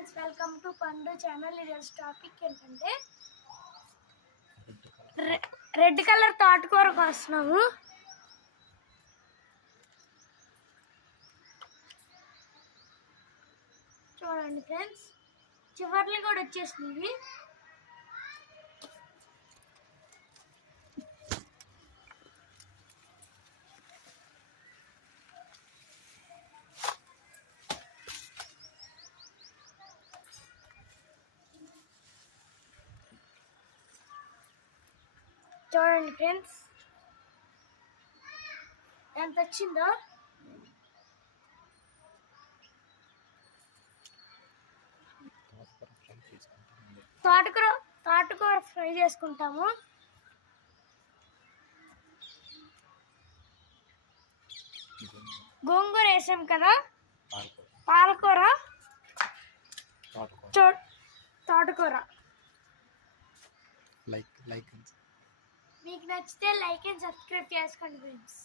Friends, welcome to పండు channel. ఈరోజు topic ఏంటంటే రెడ్ కలర్ తోటకూర కోస్తున్నాము. చూడండి ఫ్రెండ్స్, చివర్లు కూడా వచ్చేసినవి. చూడండి ఫ్రెండ్స్ ఎంత వచ్చిందో. తోటకూర ఫ్రై చేసుకుంటాము. గోంగూర వేసాం కదా, పాలకూర, తోటకూర. మీకు నచ్చితే లైక్ అండ్ సబ్స్క్రైబ్ చేసుకోండి ఫ్రెండ్స్.